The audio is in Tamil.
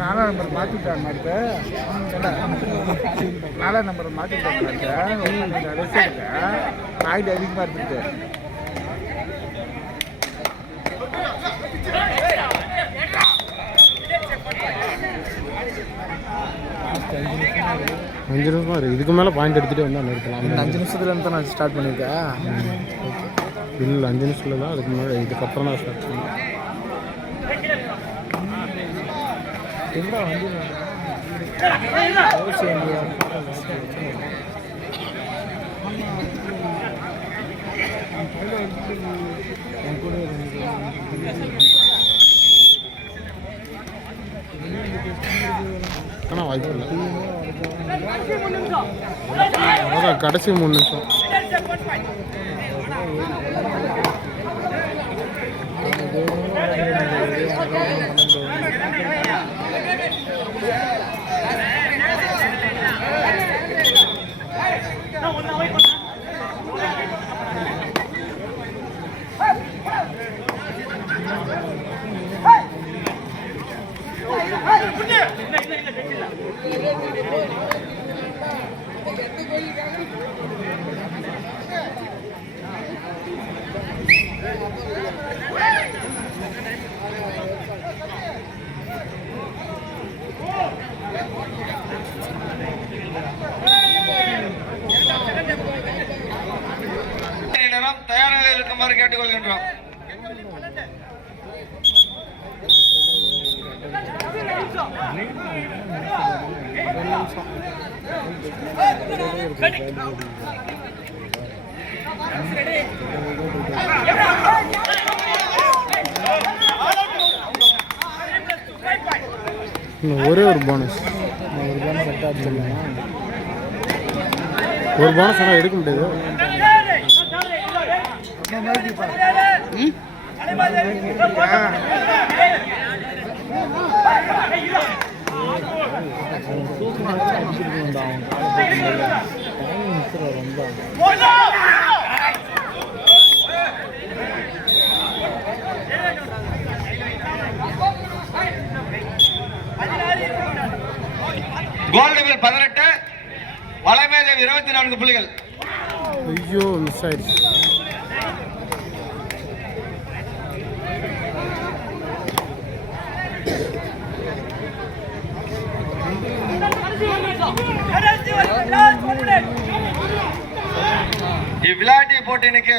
4ஆம் நம்பர் மாற்றிட்டாங்க அடுத்து 4ஆம் நம்பர் மாற்றிட்டாங்க அடுத்து ஆயுடு அதிகமாக இருக்குது. அஞ்சு நிமிஷம் இருக்குது. இதுக்கு மேலே பாயிண்ட் எடுத்துகிட்டு வந்தால் நிறுத்தலாம். 5 நிமிஷத்துலேருந்து தான் நான் ஸ்டார்ட் பண்ணியிருக்கேன். இல்லை 5 நிமிஷத்தில் தான். அதுக்கு முன்னாடி இதுக்கப்புறம் தான் ஸ்டார்ட் பண்ணேன். ஆனால் வாய்ப்பு இல்லை. அதான் கடைசி 3 நிமிஷம். தயார் நிலையில் இருக்குமாறு கேட்டுக்கொள்கின்றோம். ஒரே ஒரு போனஸ். ஒரு போனஸ் ஆனால் எடுக்க முடியாது. கோல்டுவில் 18, வலைமேதேவ் 24 புள்ளிகள். ஐயோ மிஸ் ஆயிடுச்சு. இவ்விளையாட்டு போட்டியினுக்கு